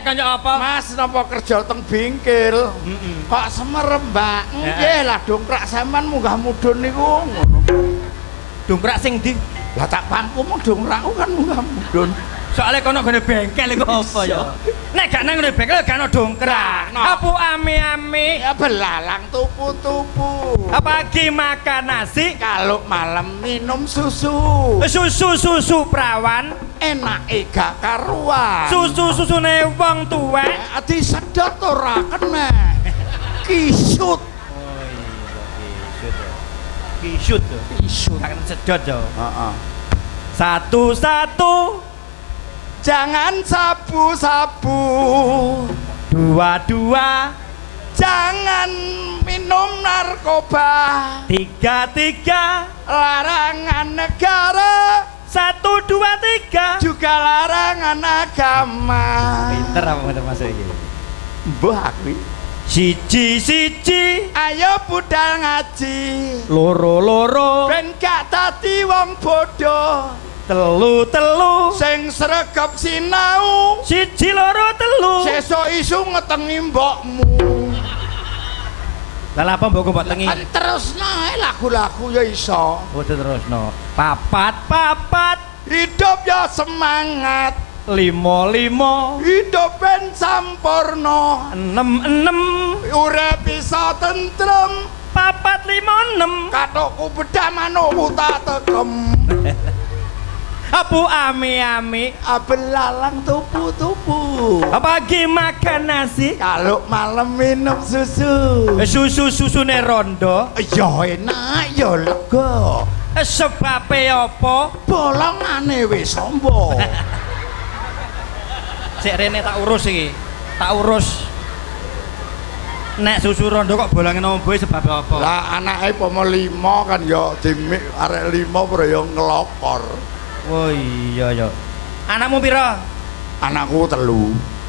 Kanca apa? Mas napa kerja teng bingkil? Kok semerem, Mbak? Nggih lah dongkrak sampean munggah mudhun niku ngono. Dongkrak sing ndi? Lah tak pangku mung dongkrakku kan munggah mudhun. Soale kono gone bengkel iku apa ya? Nek gak nang ngene bengkel gak ono dongkrak. Apa ami-ami? Ya belalang tupu-tupu. Apa pagi makan nasi? Kalau malam minum susu. Susu perawan. Enake gak karuan. Susune wong tuwek. Disedot ora kena. Kisut. Oh iya, kisut. Kisut. Gak kena sedot yo. Heeh. Satu. Jangan sabu-sabu. Dua. Jangan minum narkoba. Tiga. Larangan negara. 1, 2, 3. Juga larangan agama. Pinter apa pinter masuk iki? Mbah aku. Siji. Ayo budal ngaji. Loro. Ben gak dadi wong bodoh. Telu. Sing sregep sinau. 1, 2, 3. Sesuk isu ngetengi mbokmu. Lah apa mbok mbok tengi? Terus nae lagu-lagu ya iso. Oh terusno. Papat. Hidup ya semangat. 5. Hidup ben sampurna. 6. Urip bisa tentrem. 4, 5, 6. Kathokku bedah manukku tak tekem. Apu ami. Abelalang tupu-tupu. Pagi makan nasi. Kalau malam minum susu. Susune rondo. Ya enak ya lega. Sebabe apa? Bolongane wis sombo. Sik rene tak urus iki. Tak urus. Nek susu rondo kok bolonge nomboe sebab apa? Lah anake pomo 5 kan ya dimik arek 5 ora ya ngelokor. Oh iya ya. Anakmu pira? Anakku 3.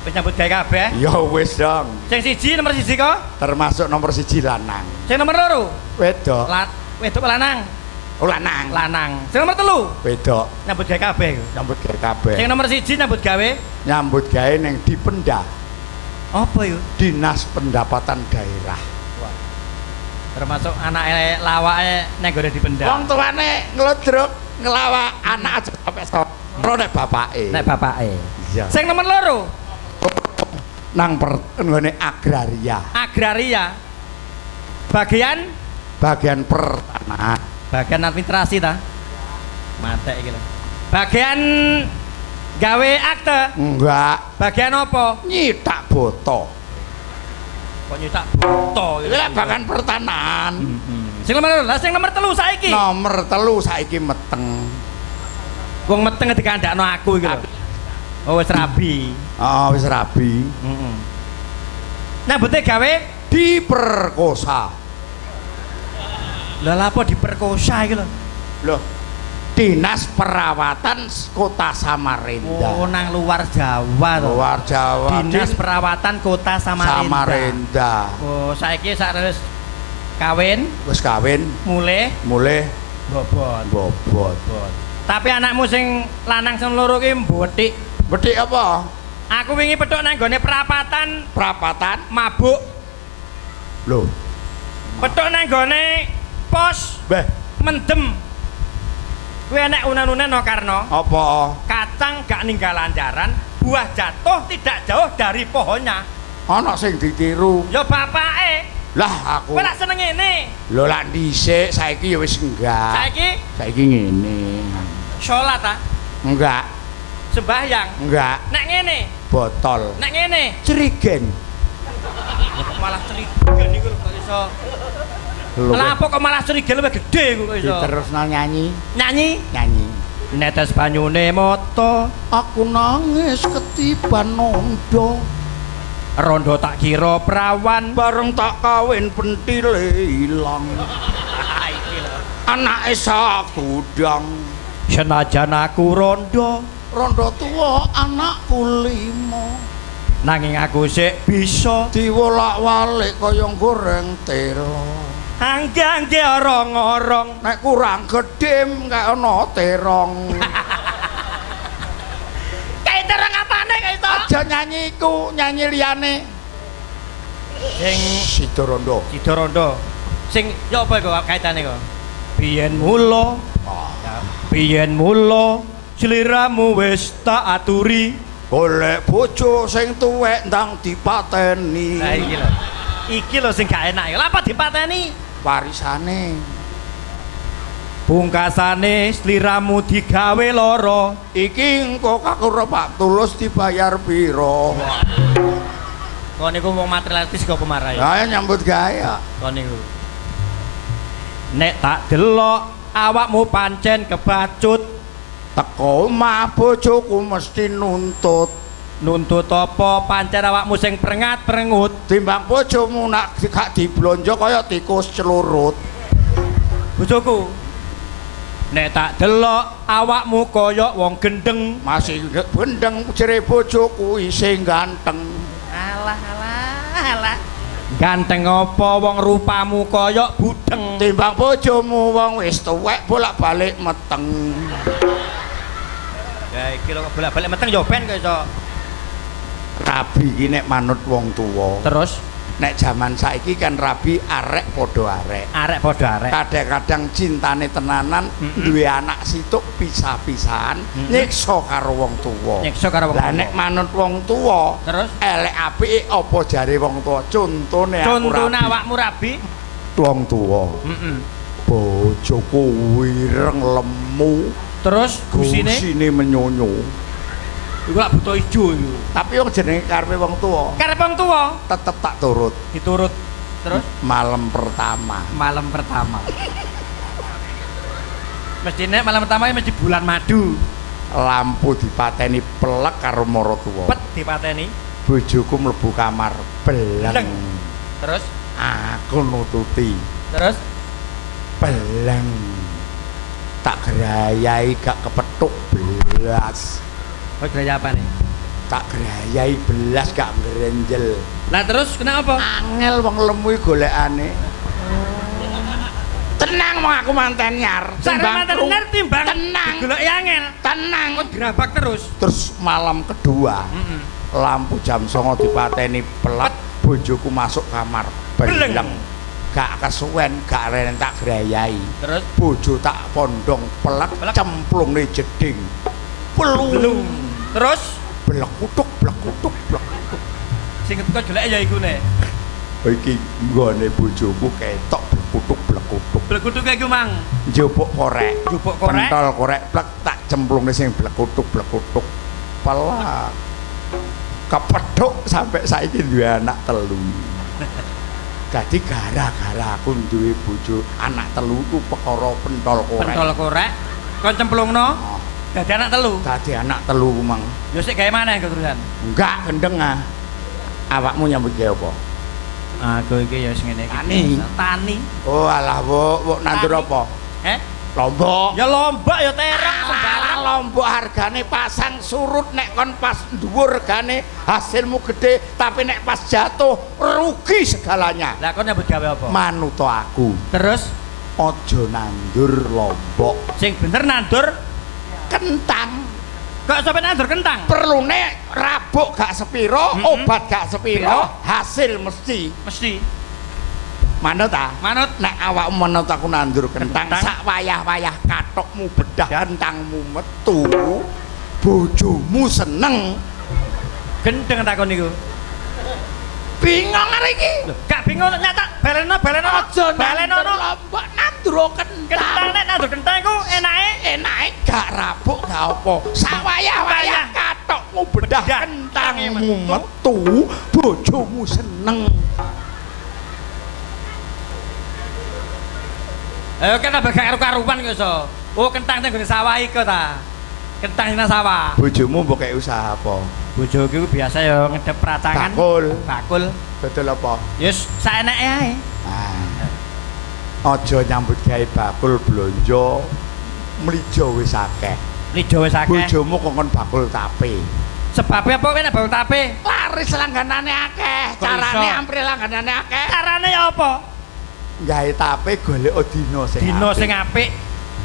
Wis nyambut gawe kabeh? Ya wis dong. Sing siji nomor 1 kok? Termasuk nomor 1 lanang. Sing nomor 2? Wedok. Wedok lanang. Oh lanang. Sing nomor 3? Wedok. Nyambut gawe kabeh. Nyambut gawe kabeh. Sing nomor 1 nyambut gawe? Nyambut gawe ning Dipenda. Apa yo? Dinas Pendapatan Daerah. Termasuk anake lawake ning gone Dipenda. Wong tuane nglodrok ngelawak anak aja sampai soro nek bapake. Nek bapake. Iya. Sing nomor 2? Nang nggone agraria. Agraria. Bagian pertanahan. Bagian administrasi ta? Matek iki lho. Bagian gawe akte. Enggak. Bagian apa? Nyitak boto. Kok nyetak buto gitu. Lah bagian pertanahan. Sing nomor 2, sing nomor 3 saiki. Nomor 3 saiki meteng. Wong meteng dikandakno aku iki lho. Oh wis rabi. Oh wis rabi. Heeh. Nyambute gawe Diperkosa. Lah apa diperkosa iki lho? Loh. Dinas Perawatan Kota Samarinda. Oh nang luar Jawa to. Luar Jawa. Dinas Perawatan Kota Samarinda. Samarinda. Oh saiki sak wis kawin, Wis kawin, mulih bobot. Tapi anakmu sing lanang sing loro ki mbothik. Betik apa? Aku wingi petuk nang gone perapatan Perapatan. mabuk. Loh. Petuk nang gone pos Beh, mendem. Kuwi enek unen-unen no Karno. apa? Kacang gak ninggalan jaran, buah jatuh tidak jauh dari pohonnya. Ana sing ditiru. Ya bapake. Lah aku. Kowe lak seneng ngene. Lho lak dhisik saiki ya wis enggak. Saiki ngene. Salat ta? Enggak. Sembahyang. Enggak. Nek ngene. Botol. Nek ngene. Cerigen. Kok malah cerigen iku kok iso. Lah apa kok malah cerigen luwih gedhe kok iso. Diterusno nyanyi. Nyanyi. Netes banyune mata. Aku nangis ketiban nondo. Rondo tak kira perawan. Bareng tak kawin pentile ilang. Anake sagudang. Senajan aku rondo Tuwa anakku 5. nanging aku sik bisa diwolak-walik kaya goreng telo. Angge-angge orong-orong Nek kurang gedhem kaya ana terong. Kayak terong apane kayak itu? Aja aja nyanyi iku, nyanyi liyane. Sing Sidorondo. Sidorondo. Sing yo apa iku kaitane kok? Biyen mula. Biyen mula sliramu wis tak aturi. Golek bojo sing tuwek ndang dipateni. Lah iki lho. Iki lho sing gak enak. Lha apa dipateni? Warisane. Pungkasane sliramu digawe lara. Iki engko kakura Pak Tulus dibayar piro? Kok niku wong materialistis kok pemarai. Ya nyambut gawe ya. Kok niku. Nek tak delok awakmu pancen kebacut. Teko omah bojoku mesti nuntut. Nuntut apa pancen awakmu sing prengat-prengut. Timbang bojomu nak gak diblonjo kaya tikus celurut. Bojoku. Nek tak delok awakmu kaya wong gendeng. Masih gendeng jere bojoku isih ganteng. Alah alah alah. Ganteng apa wong rupamu kaya budeng. Timbang bojomu wong wis tuwek bolak-balik meteng. Ya iki lho bolak-balik meteng yo ben kok iso. Rabi iki nek manut wong tuwa. Terus Nek jaman saiki kan rabi arek padha arek. arek padha arek. Kadang-kadang cintane tenanan duwe anak situk pisah-pisahan nyiksa karo wong tuwa. Nyiksa karo wong Lah tuwa. nek manut wong tuwa, Terus elek apike apa jare wong tuwa? Contone aku contone rabi. awakmu rabi. Wong tuwa. Heeh. Bojoku wireng lemu, Terus gusine menyonyo. iku lak buta ijo iku. Tapi wong jenenge karepe wong tuwa, Karep wong tuwa tetep tak turut. diturut. Terus Malam pertama. malam pertama. Mestine malam pertama mesti bulan madu. Lampu dipateni pelek karo mara tuwa. Pet dipateni. Bojoku mlebu kamar beleng. Beleng. Terus Aku nututi terus beleng. Tak gerayai gak kepethuk belas. kok gaya apa nih? Tak gerayai belas gak ngrenjel. Lah terus kenapa? Angel wong lemu golekane. Tenang wong aku manten nyar. Timbang krung- manten timbang Tenang. digoleki angel. Tenang. Kok dirabak terus? Terus malam kedua, Heeh. lampu jam 09.00 dipateni pelek, bojoku masuk kamar Beleng. beleng. Gak kesuwen, gak rene tak grayai. Terus Bojo tak pondong pelek, Pelek. cemplungne jeding. Pelung. terus Blek kutuk, blek kutuk, blek kutuk. sing kok golek ya iku ne. Iki nggone bojoku ketok blek kutuk, blek kutuk. Blekutuk iku mang. Njupuk korek. Njupuk korek. Pentol korek plek tak cemplungne sing blek kutuk, blek kutuk. Pelak. Kepethuk sampai saiki duwe anak telu. Dadi gara-gara aku duwe bojo anak telu ku perkara pentol korek. Pentol korek. Kon cemplungno. Oh, Dadi anak telu. dadi anak telu ku mang. Yo sik gawe maneh keterusan. Enggak gendeng ah. Awakmu nyambut gawe apa? Aku iki ya sing ngene iki. Tani. Tani. Oh alah, Bu nandur Tani. apa? Lombok. Ya lombok ya terong Alah, sembarang. lombok hargane pasang surut nek kon pas dhuwur regane hasilmu gede tapi nek pas jatuh rugi segalanya. Lah kon nyambut gawe apa? Manuto aku Terus aja nandur lombok sing bener nandur kentang. kok sampe nandur kentang? Perlune rabuk gak sepiro, obat gak sepiro, Piro? hasil mesti. Mesti. Manut ta? Manut. Nek awakmu manut aku nandur kentang, Kentang. sak wayah-wayah katokmu bedah kentangmu metu, bojomu seneng. Gendeng takon niku. Bingung arek iki. Lho, gak bingung nyata baleno Aja baleno nandur lombok, nandur kentang kentang. nek nandur kentang iku enake Enake gak rabuk gak apa. Sak wayah-wayah katokmu bedah Bedah kentangmu kentangmu metu, bojomu seneng. ayo kan tambah gak karu-karuan kok iso. Oh kentang nang gone sawah iku ta. Kentang nang sawah. Bojomu mbok kei usaha apa? Bojoku iku biasa ya ngedep ratangan. Bakul. Bakul. Dodol apa? Yes, saeneke ae. Aja nyambut gawe bakul blonjo mlijo wis akeh. Lido wis akeh. Bojomu kongkon bakul tape. Sebabnya apa kowe nek bau tape? Laris langganane akeh, Kok carane iso? ampre langganane akeh. Carane ya apa? Gawe tape golek dina sing Dino apik. sing apik.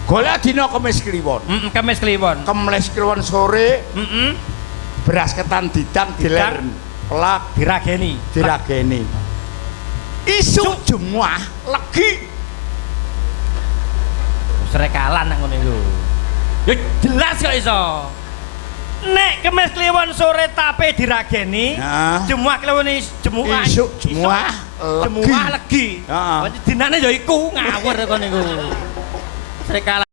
Golek dina Kemis Kliwon. Kemis kliwon. Kemis Kliwon sore Heeh. beras ketan didang diler pelak dirageni. dirageni isuk Jumat legi Serekalan nang ngono iku. Ya jelas kok iso. Nek kemis kliwon sore tape dirageni, Nah. Jumat kliwon jemuah. Isuk Jumat Jemuah legi. Heeh. Dinane ya iku ngawur kok niku. Serekalan